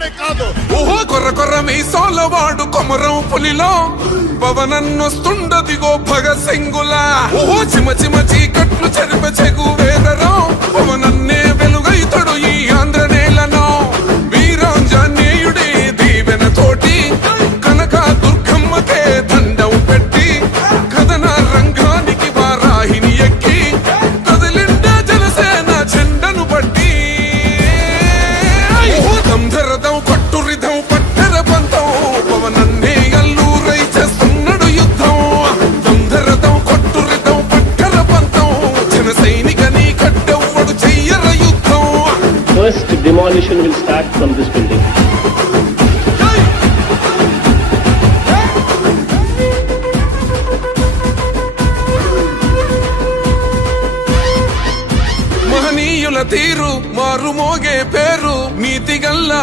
తెలంగాణనే కాదు. ఓహో కొర్ర కొర్ర మీసోలవాడు కొమరం పులిలో పవనన్నొస్తుండదిగో భగత్ సింగులా. ఓహో చిమ చిమ చీకట్లు చెరిప చెగు వేదరో పవనన్నే వెలుగైతడు ఈ ఆంధ్ర నేలను. వీరాంజనేయుడి దీవెన తోటి కనక దుర్గమ్మకే దండం పెట్టి కథన రంగానికి వారాహిని ఎక్కి కదిలిండ జనసేన జెండను బట్టి. దంధరదం కొట్టురిదం పట్టర పంతం పవనన్నే అల్లూరై చేస్తున్నాడు యుద్ధం. దంధరదం కొట్టురిదం పట్టర పంతం జన సైనిక నీ కట్టెవ్వడు చెయ్యర యుద్ధం. First demolition will start from this building. మహనీయుల తీరు మారు మోగే పేరు నీతిగల్లా